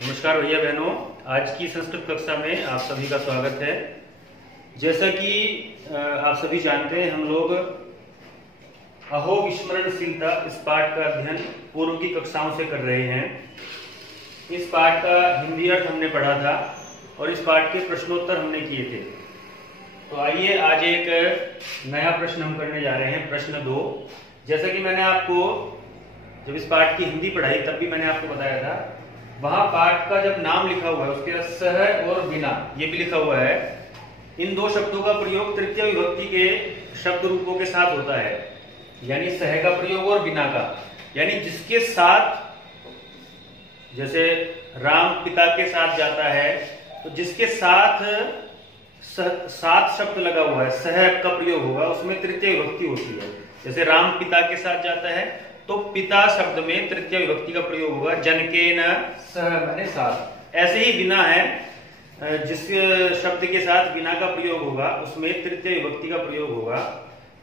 नमस्कार भैया बहनों, आज की संस्कृत कक्षा में आप सभी का स्वागत है। जैसा कि आप सभी जानते हैं, हम लोग अहो विस्मरणशीलता इस पाठ का अध्ययन पूर्व की कक्षाओं से कर रहे हैं। इस पाठ का हिंदी अर्थ हमने पढ़ा था और इस पाठ के प्रश्नोत्तर हमने किए थे। तो आइए आज एक नया प्रश्न हम करने जा रहे हैं, प्रश्न 2। जैसा कि मैंने आपको जब इस पाठ की हिंदी पढ़ाई तब भी मैंने आपको बताया था, वहां पाठ का जब नाम लिखा हुआ है उसके सह और बिना ये भी लिखा हुआ है। इन दो शब्दों का प्रयोग तृतीय विभक्ति के शब्द रूपों के साथ होता है, यानी सह का प्रयोग और बिना का, यानी जिसके साथ, जैसे राम पिता के साथ जाता है तो जिसके साथ सात शब्द लगा हुआ है सह का प्रयोग होगा, उसमें तृतीय विभक्ति होती है। जैसे राम पिता के साथ जाता है तो पिता शब्द में तृतीय विभक्ति का प्रयोग होगा, जनकेन सह माने साथ। ऐसे ही बिना है, जिस शब्द के साथ बिना का प्रयोग होगा उसमें तृतीय विभक्ति का प्रयोग होगा।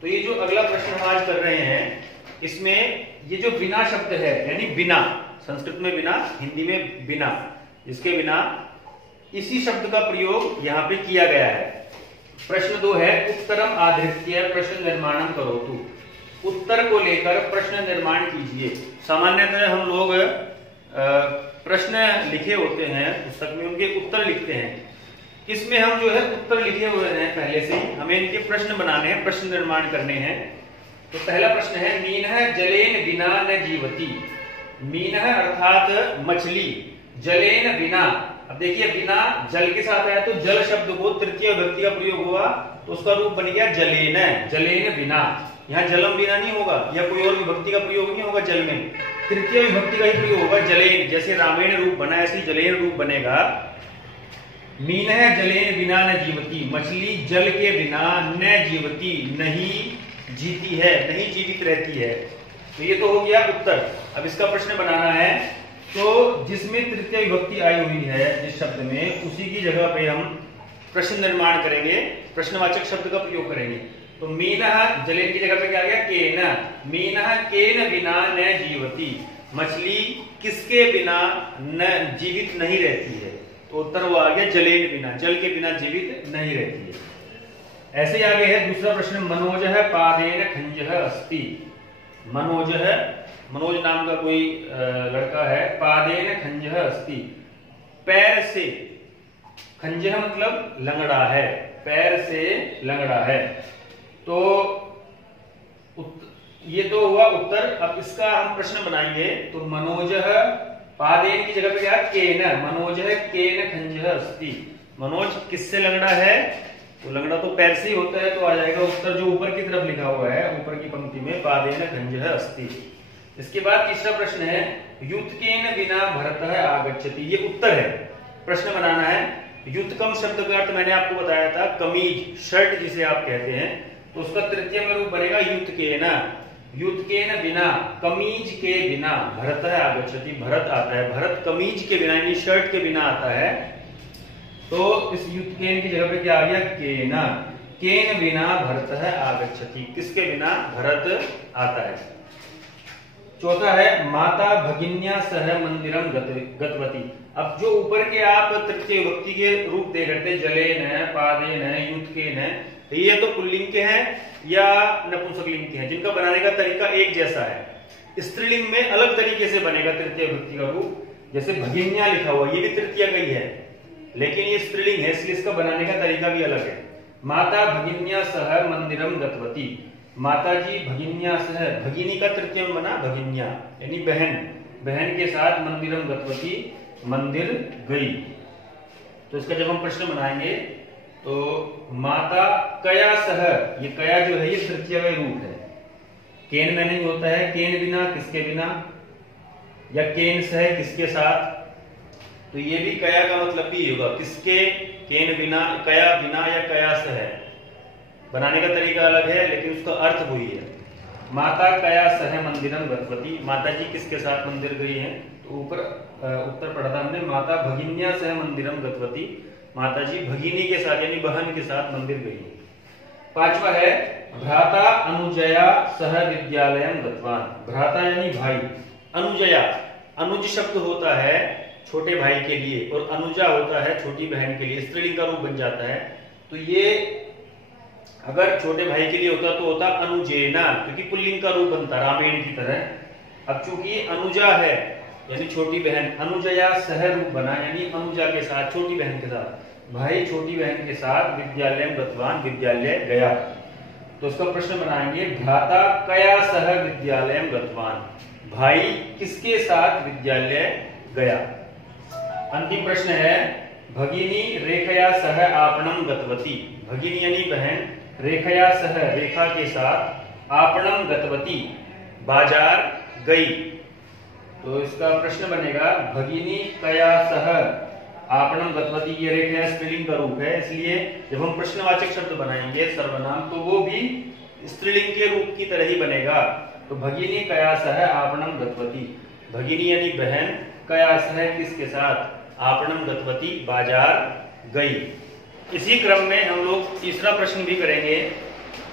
तो ये जो अगला प्रश्न हम आज कर रहे हैं, इसमें ये जो बिना शब्द है, यानी बिना, संस्कृत में बिना, हिंदी में बिना, इसके बिना, इसी शब्द का प्रयोग यहाँ पे किया गया है। प्रश्न 2 है, उत्तरम आधृत्य प्रश्न निर्माणम करोतु। उत्तर को लेकर प्रश्न निर्माण कीजिए। सामान्यतः हम लोग प्रश्न लिखे होते हैं पुस्तक में, उनके उत्तर लिखते हैं। इसमें हम जो है उत्तर लिखे हुए हैं पहले से ही, हमें इनके प्रश्न बनाने हैं, प्रश्न निर्माण करने हैं। तो पहला प्रश्न है, मीनः जलेन बिना न जीवति। मीनः अर्थात मछली, जलेन बिना। अब देखिए, बिना जल के साथ आया तो जल शब्द को तृतीय विभक्ति का प्रयोग हुआ तो उसका रूप बन गया जलेन। जलेन बिना, यहाँ जलम बिना नहीं होगा या कोई और विभक्ति का प्रयोग नहीं होगा, जल में तृतीय विभक्ति का ही प्रयोग होगा, जलेन। जैसे रामेण रूप बना ऐसे जलेन रूप बनेगा। मीनः जलेन बिना न जीवती, मछली जल के बिना न जीवती, नहीं जीती है, नहीं जीवित रहती है। तो ये तो हो गया उत्तर। अब इसका प्रश्न बनाना है, तो जिसमें तृतीय विभक्ति आई हुई है जिस शब्द में, उसी की जगह पे हम प्रश्न निर्माण करेंगे, प्रश्नवाचक शब्द का प्रयोग करेंगे। तो मीनः जलेन की जगह पे क्या आ गया, केन। मीनः केन बिना न जीवती, मछली किसके बिना न जीवित नहीं रहती है। तो उत्तर वो आ गया जलेन बिना, जल के बिना जीवित नहीं रहती है। ऐसे ही आगे है दूसरा प्रश्न, मनोजः पादेन खंजः अस्ति। मनोज है, मनोज नाम का कोई लड़का है, पादेन खंजः अस्ति, पैर से, खंजः मतलब लंगड़ा है, पैर से लंगड़ा है। तो ये तो हुआ उत्तर। अब इसका हम प्रश्न बनाएंगे। तो मनोजः पादेन की जगह पे क्या, केन। मनोजः केन खंजः अस्ति, मनोज किससे लंगड़ा है, तो लंगड़ा तो पैर से ही होता है, तो आ जाएगा उत्तर जो ऊपर की तरफ लिखा हुआ है, ऊपर की पंक्ति में, पादेन खंजः अस्ति। इसके बाद तीसरा प्रश्न है, युतकेन बिना भरतः आगच्छति। ये उत्तर है, प्रश्न बनाना है। युतकम शब्द का अर्थ मैंने आपको बताया था, कमीज, शर्ट जिसे आप कहते हैं, तो उसका तृतीय में रूप बनेगा युतकेन। युतकेन बिना, कमीज के बिना, भरतः आगच्छति, भरत आता है। भरत कमीज के बिना यानी शर्ट के बिना आता है। तो इस युतकेन की जगह पे क्या आ गया, केन। केन बिना भरतः आगच्छति, किसके बिना, भरत आता है। चौथा है, माता भगिन्या सह मंदिरम गतवती। अब जो ऊपर के आप तृतीय विभक्ति के रूप देख रहे थे, जलेन है, पादेन है, युतकेन है, तो ये तो पुल्लिंग के हैं या नपुंसकलिंग के हैं, जिनका बनाने का तरीका एक जैसा है। स्त्रीलिंग में अलग तरीके से बनेगा तृतीय विभक्ति का रूप। जैसे भगिन्या लिखा हुआ, ये भी तृतीय का ही है, लेकिन ये स्त्रीलिंग है इसलिए इसका बनाने का तरीका भी अलग है। माता भगिन्या सह मंदिरम गतवती, माता जी भगिन्या सह, भगिनी का तृतीय में बना भगिन्या यानी बहन, बहन के साथ मंदिरम गतवती, मंदिर गई। तो इसका जब हम प्रश्न बनाएंगे तो माता कया सह, ये कया जो है ये तृतीय रूप है, केन में नहीं होता है। केन बिना किसके बिना, या केन सह किसके साथ, तो ये भी कया का मतलब भी होगा, किसके, केन बिना, कया बिना या कया सह। बनाने का तरीका अलग है लेकिन उसका अर्थ वही है। माता कया सह मंदिरम गतवती, माता जी किसके साथ मंदिर गई हैं। तो ऊपर उत्तर पढ़ा था हमने, माता भगिन्या सह मंदिरम गतवती, माता जी भगिनी के साथ यानी बहन के साथ मंदिर गई। पांचवा है, भ्राता अनुजया सह विद्यालयम गतवान। भ्राता यानी भाई, अनुजया, अनुज शब्द होता है छोटे भाई के लिए और अनुजा होता है छोटी बहन के लिए, स्त्रीलिंग का रूप बन जाता है। तो ये अगर छोटे भाई के लिए होता तो होता अनुजेना, क्योंकि पुल्लिंग का रूप बनता रामायण की तरह। अब चूंकि अनुजा है यानी छोटी बहन, अनुजया सह रूप बना, यानी अनुजा के साथ, छोटी बहन के साथ, भाई छोटी बहन के साथ विद्यालय गतवान, विद्यालय गया। तो उसका प्रश्न बनाएंगे, भ्राता कया सह विद्यालय गतवान, भाई किसके साथ विद्यालय गया। अंतिम प्रश्न है, भगिनी रेखया सह आपणम गतवती, भगिनी यानी बहन, रेखया सह रेखा के साथ, आपणम गतवती बाजार गई। तो इसका प्रश्न बनेगा, भगिनी कया सह आपणम गतवती, ये रेखा स्त्रीलिंग का रूप है, इसलिए जब हम प्रश्नवाचक शब्द बनाएंगे सर्वनाम, तो वो भी स्त्रीलिंग के रूप की तरह ही बनेगा। तो भगिनी कया सह आपणम गतवती, भगिनी यानी बहन, कया सह किसके साथ, आपणम गतवती बाजार गई। इसी क्रम में हम लोग तीसरा प्रश्न भी करेंगे।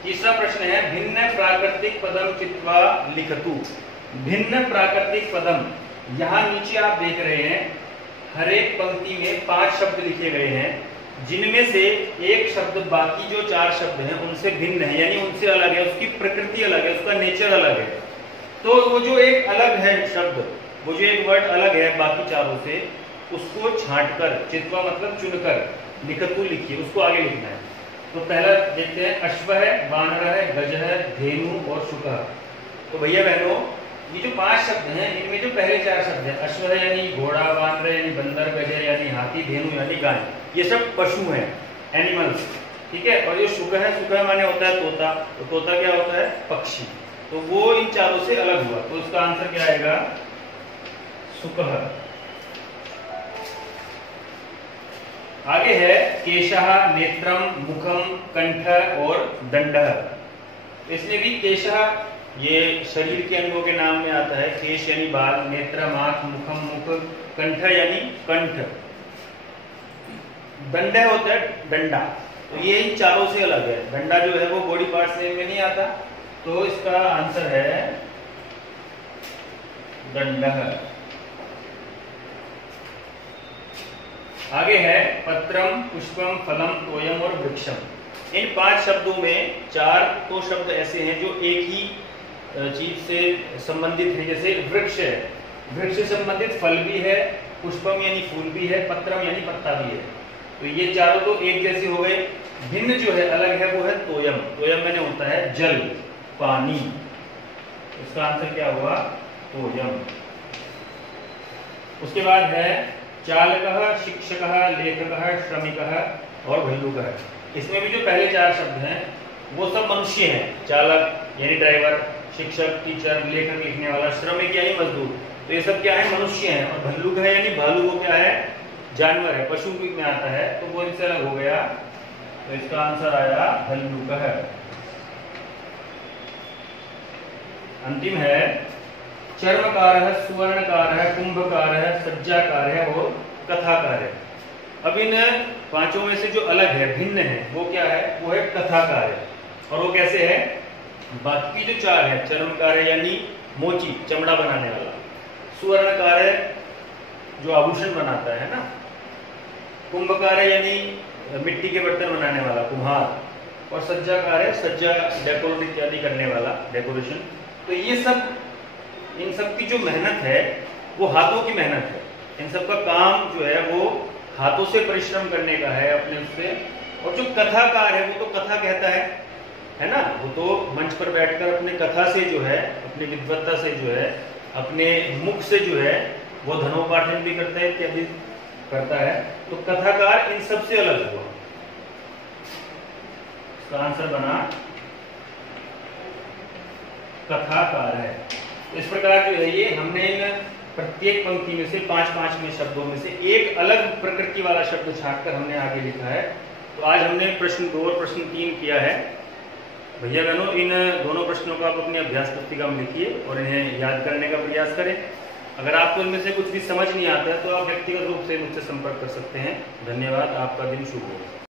तीसरा प्रश्न है, भिन्न प्राकृतिक पदम चित्वा लिखतु, भिन्न प्राकृतिक पदम। यहां नीचे आप देख रहे हैं हर एक पंक्ति में 5 शब्द लिखे गए हैं, जिनमें से एक शब्द बाकी जो 4 शब्द हैं उनसे भिन्न है, यानी उनसे अलग है, उसकी प्रकृति अलग है, उसका नेचर अलग है। तो वो जो एक अलग है शब्द, वो जो एक वर्ड अलग है बाकी चारों से, उसको छांटकर, चित्वा मतलब चुनकर, लिखतु लिखिए, उसको आगे लिखना है। तो पहला देखते हैं, अश्व है, वानर है, गज है, धेनु और शुक। तो भैया बहनों, ये जो 5 शब्द हैं, इनमें जो पहले 4 शब्द हैं, अश्व है यानी घोड़ा, वानर यानी बंदर, गज यानी हाथी, धेनु यानी गाय, ये सब पशु हैं, एनिमल्स, ठीक है। और ये शुक है माने होता है तोता, तो तोता क्या होता है, पक्षी। तो वो इन चारों से अलग हुआ, तो उसका आंसर क्या आएगा, शुकः। आगे है, केशः, नेत्रम, मुखम, कंठ और दंडः। इसमें भी केशः ये शरीर के अंगों के नाम में आता है, केश यानी बाल, नेत्रम आंख, मुखम मुख, कंठ यानी कंठ, दंड होता है डंडा। तो ये इन चारों से अलग है, डंडा जो है वो बॉडी पार्ट्स में नहीं आता। तो इसका आंसर है दंडः। आगे है, पत्रम, पुष्पम, फलम, तोयम और वृक्षम। इन 5 शब्दों में 4 तो शब्द ऐसे हैं जो एक ही चीज से संबंधित है, जैसे वृक्ष है, वृक्ष से संबंधित फल भी है, पुष्पम यानी फूल भी है, पत्रम यानी पत्ता भी है। तो ये चारों तो एक जैसे हो गए। भिन्न जो है, अलग है, वो है तोयम। तोयम मैंने होता है जल, पानी। इसका आंसर क्या हुआ, तोयम। उसके बाद है, चालकः, शिक्षकः, लेखकः, श्रमिकः और भल्लुकः। इसमें भी जो पहले 4 शब्द हैं वो सब मनुष्य हैं, चालक यानी ड्राइवर, शिक्षक टीचर, लेखक लिखने वाला, श्रमिक यानी मजदूर। तो ये सब क्या है, मनुष्य हैं। और भल्लुक है यानी भालू, वो क्या है, जानवर है, पशु में आता है, तो वो इनसे अलग हो गया। तो इसका आंसर आया भल्लुकः। अंतिम है, चर्मकारः, सुवर्णकारः, कुंभकारः, सज्जाकारः और कथाकारः। अब इन 5 में से जो अलग है, भिन्न है, वो क्या है, वो है कथाकारः। और वो कैसे है, बाकी जो 4 है, चर्मकारः यानी मोची, चमड़ा बनाने वाला, सुवर्णकारः जो आभूषण बनाता है ना, कुंभकारः यानी मिट्टी के बर्तन बनाने वाला, कुम्हार, और सज्जाकारः सज्जा डेकोरेट इत्यादि करने वाला, डेकोरेशन। तो ये सब, इन सब की जो मेहनत है वो हाथों की मेहनत है। इन सब का काम जो है वो हाथों से परिश्रम करने का है अपने उससे। और जो कथाकार है वो तो कथा कहता है ना, वो तो मंच पर बैठकर अपने कथा से जो है, अपनी विद्वत्ता से जो है, अपने मुख से जो है वो धनोपार्जन भी करता है, इत्यादि करता है। तो कथाकार इन सब से अलग हुआ। इसका आंसर बना कथाकार है। इस प्रकार जो है ये हमने इन प्रत्येक पंक्ति में से 5-5 में शब्दों में से एक अलग प्रकृति वाला शब्द छांटकर हमने आगे लिखा है। तो आज हमने प्रश्न 2 और प्रश्न 3 किया है। भैया बहनों, इन दोनों प्रश्नों को आप अपनी अभ्यास पुस्तिका में लिखिए और इन्हें याद करने का प्रयास करें। अगर आपको इनमें से कुछ भी समझ नहीं आता है तो आप व्यक्तिगत रूप से मुझसे संपर्क कर सकते हैं। धन्यवाद। आपका दिन शुभ हो।